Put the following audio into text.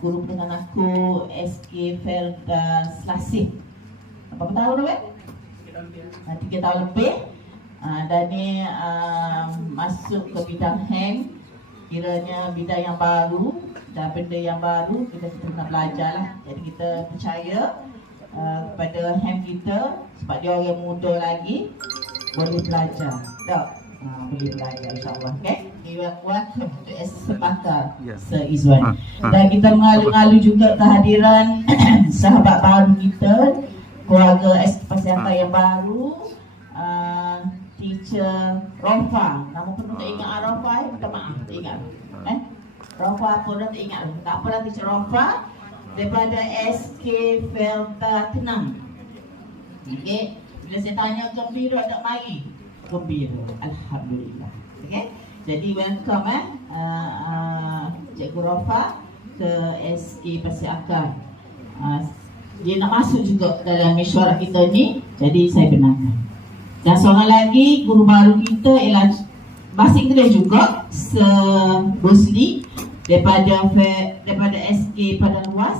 guru dengan aku SK Felda Selasih. Berapa tahun dah uh, Tiga tahun lebih. Uh, Dan ni uh, masuk ke bidang hand Kiranya bidang yang baru Dan benda yang baru kita nak belajar lah. Jadi kita percaya uh, kepada hand kita Sebab dia orang muda lagi Boleh belajar. Tak? Uh, boleh belajar insyaAllah okay? Welcome to SS Pakar Ya. Sir Ah, ah. Dan kita mengalu-alu juga kehadiran sahabat baru kita Keluarga Espasiata yang baru uh, Teacher Rofa Nama penuh tak ingat ah, Rofa eh? Minta maaf, tak ingat eh? Rofa apa dah tak ingat Tak apa dah Teacher Rofa Daripada SK Felta Tenang Okay Bila saya tanya gembira tak mari Gembira Alhamdulillah Okay jadi welcome eh uh, uh, Cikgu Rofa ke SK Pasir Akar. Uh, dia nak masuk juga dalam mesyuarat kita ni, jadi saya benarkan. Dan seorang lagi guru baru kita ialah bahasa Inggeris juga, Sir Bosli daripada daripada SK Padang Luas.